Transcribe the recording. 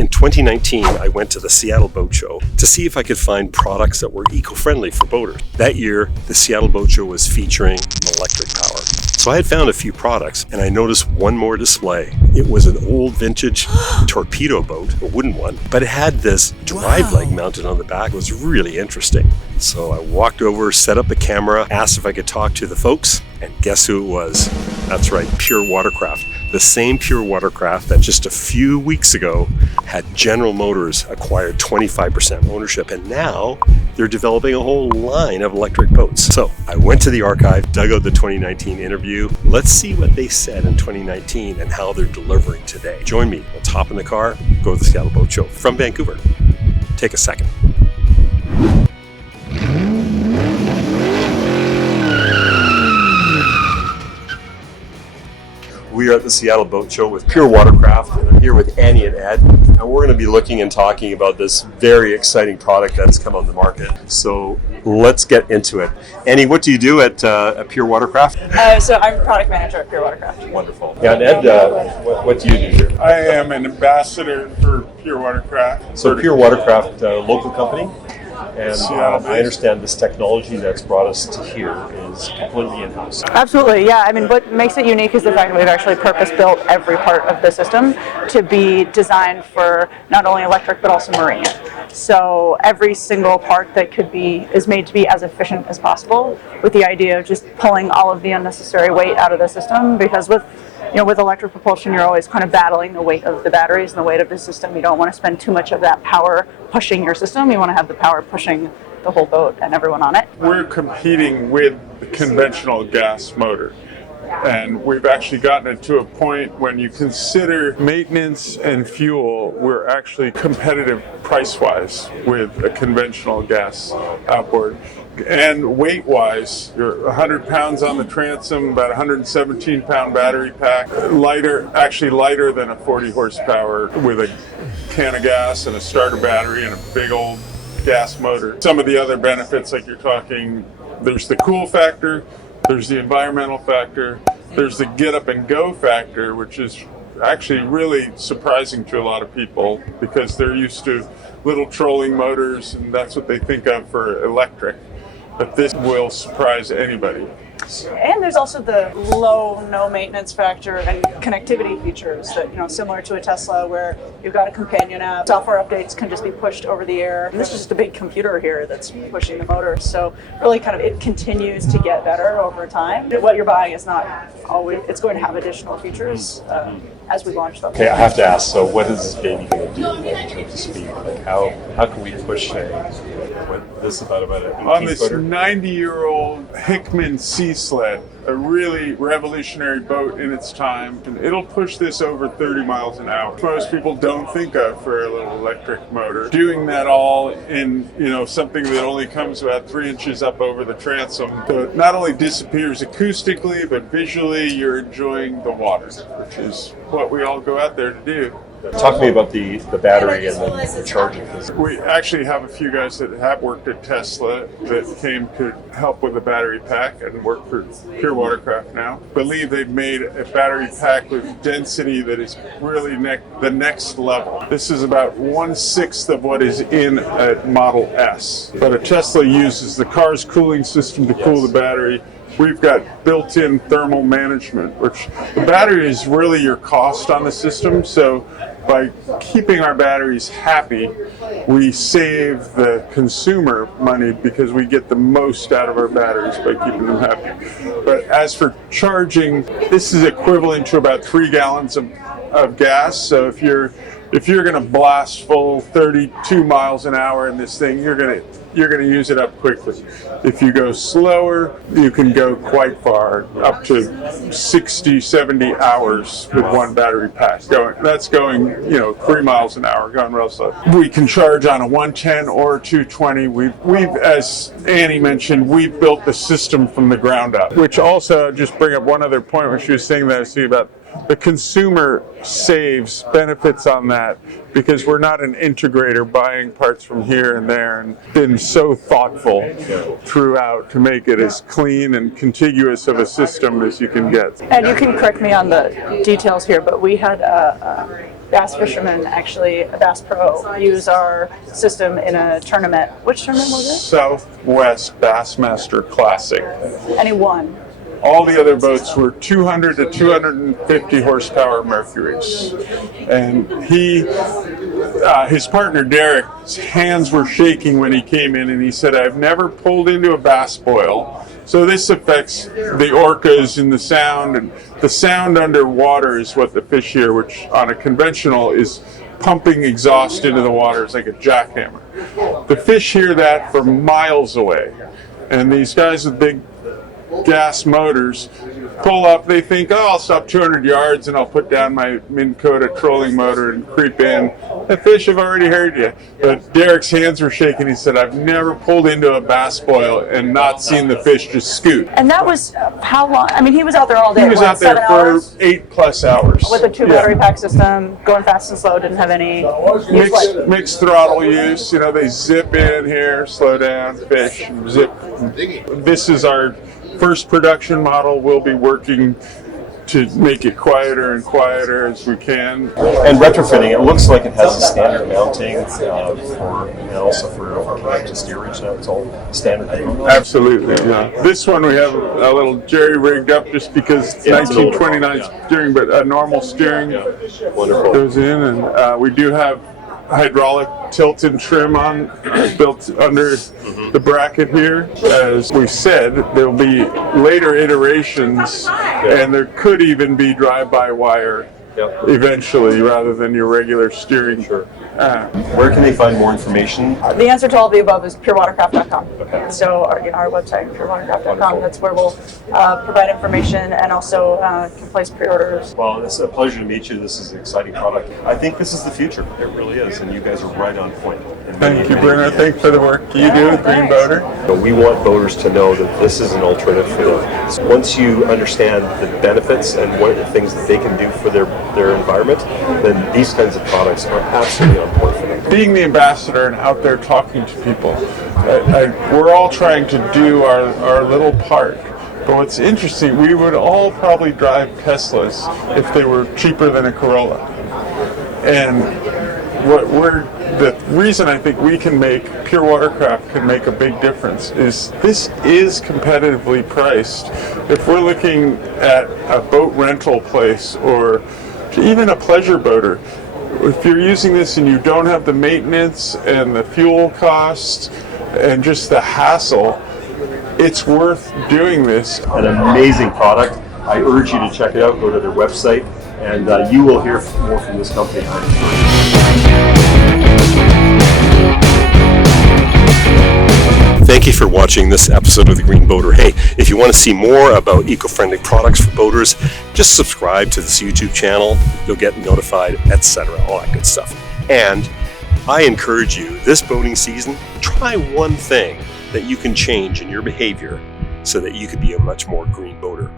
In 2019, I went to the Seattle Boat Show to see if I could find products that were eco-friendly for boaters. That year, the Seattle Boat Show was featuring electric power. So I had found a few products, and I noticed one more display. It was an old vintage torpedo boat, a wooden one, but it had this drive leg mounted on the back. It was really interesting. So I walked over, set up the camera, asked if I could talk to the folks, and guess who it was? That's right, Pure WaterCraft. The same Pure WaterCraft that just a few weeks ago had General Motors acquired 25% ownership, and now they're developing a whole line of electric boats. So I went to the archive, dug out the 2019 interview. Let's see what they said in 2019 and how they're delivering today. Join me. Let's hop in the car, go to the Seattle Boat Show from Vancouver. Take a second. We are at the Seattle Boat Show with Pure WaterCraft, and I'm here with Annie and Ed, and we're going to be looking and talking about this very exciting product that's come on the market. So let's get into it. Annie, what do you do at Pure WaterCraft? So I'm product manager at Pure WaterCraft. Wonderful. Yeah, and Ed, what do you do here? I am an ambassador for Pure WaterCraft. So Pure WaterCraft, local company, and Seattle-based. I understand this technology that's brought us to here is completely in-house. Absolutely, yeah. I mean, what makes it unique is the fact that we've actually purpose-built every part of the system to be designed for not only electric but also marine. So every single part that could be is made to be as efficient as possible, with the idea of just pulling all of the unnecessary weight out of the system. Because with electric propulsion, you're always kind of battling the weight of the batteries and the weight of the system. You don't want to spend too much of that power pushing your system. You want to have the power pushing the whole boat and everyone on it. We're competing with the conventional gas motor. And we've actually gotten it to a point when you consider maintenance and fuel, we're actually competitive price-wise with a conventional gas outboard. And weight-wise, you're 100 pounds on the transom, about 117-pound battery pack, actually lighter than a 40 horsepower with a can of gas and a starter battery and a big old gas motor. Some of the other benefits, like you're talking, there's the cool factor, there's the environmental factor, there's the get up and go factor, which is actually really surprising to a lot of people because they're used to little trolling motors and that's what they think of for electric. But this will surprise anybody. And there's also the low, no maintenance factor and connectivity features that, similar to a Tesla where you've got a companion app, software updates can just be pushed over the air. And this is just a big computer here that's pushing the motor. So really it continues to get better over time. What you're buying is not always, it's going to have additional features as we launch them. Okay, I have to ask, so what is this baby going to do in terms of speed? Like how can we push this about an 18 on this footer? 90-year-old Hickman sea sled, a really revolutionary boat in its time, and it'll push this over 30 miles an hour. Most people don't think of for a little electric motor. Doing that all in something that only comes about 3 inches up over the transom, so it not only disappears acoustically, but visually you're enjoying the water, which is what we all go out there to do. Talk to me about the battery and the charging. We actually have a few guys that have worked at Tesla that came to help with the battery pack and work for Pure WaterCraft now. I believe they've made a battery pack with density that is really the next level. This is about 1/6 of what is in a Model S. But a Tesla uses the car's cooling system to cool the battery. We've got built-in thermal management, which the battery is really your cost on the system. So by keeping our batteries happy, we save the consumer money because we get the most out of our batteries by keeping them happy. But as for charging, this is equivalent to about 3 gallons of gas. So if you're going to blast full 32 miles an hour in this thing, you're going to use it up quickly. If you go slower, you can go quite far, up to 60, 70 hours with one battery pack. That's going 3 miles an hour, going real slow. We can charge on a 110 or a 220. We've, as Annie mentioned, we've built the system from the ground up. Which also, just bring up one other point when she was saying that I see about the consumer benefits on that because we're not an integrator buying parts from here and there, and been so thoughtful throughout to make it as clean and contiguous of a system as you can get. And you can correct me on the details here, but we had bass fishermen, actually, a Bass Pro, use our system in a tournament. Which tournament was it? Southwest Bassmaster Classic. And he won. All the other boats were 200 to 250 horsepower Mercuries. And his partner Derek's hands were shaking when he came in, and he said, "I've never pulled into a bass boil." So this affects the orcas and the sound. And the sound underwater is what the fish hear, which on a conventional is pumping exhaust into the water. It's like a jackhammer. The fish hear that from miles away. And these guys with big gas motors pull up, they think, oh, I'll stop 200 yards and I'll put down my Minn Kota trolling motor and creep in. The fish have already heard you. But Derek's hands were shaking. He said, I've never pulled into a bass boil and not seen the fish just scoot. And that was how long? I mean, he was out there all day. He was out there for hours? 8+ hours. With a 2 battery pack system, going fast and slow, didn't have any Mixed throttle use. You know, they zip in here, slow down, fish, zip. This is our first production model. We'll be working to make it quieter and quieter as we can. And retrofitting, it looks like it has a standard mounting and also for connected steerage. Now it's all standard. Absolutely, yeah. This one we have a little jerry rigged up just because it's 1929 steering, but a normal steering goes in, and we do have hydraulic tilt and trim on built under the bracket here. As we said, there'll be later iterations, and there could even be drive-by-wire eventually, rather than your regular steering. Where can they find more information? The answer to all of the above is purewatercraft.com. Okay. So our website, purewatercraft.com, that's where we'll provide information and also can place pre-orders. Well, it's a pleasure to meet you. This is an exciting product. I think this is the future. It really is, and you guys are right on point. Thank you, Bruno. Thank you for the work you do with Green Boater. But we want boaters to know that this is an alternative for them. So once you understand the benefits and what are the things that they can do for their environment, then these kinds of products are absolutely on point for them. Being the ambassador and out there talking to people, we're all trying to do our little part. But what's interesting, we would all probably drive Teslas if they were cheaper than a Corolla. And the reason I think we can make, Pure WaterCraft can make a big difference, is this is competitively priced. If we're looking at a boat rental place or even a pleasure boater, if you're using this and you don't have the maintenance and the fuel costs and just the hassle, it's worth doing this. An amazing product. I urge you to check it out. Go to their website, and you will hear more from this company, I'm sure. Thank you for watching this episode of The Green Boater. Hey, if you want to see more about eco-friendly products for boaters, just subscribe to this YouTube channel. You'll get notified, etc., all that good stuff. And I encourage you, this boating season, try one thing that you can change in your behavior so that you could be a much more green boater.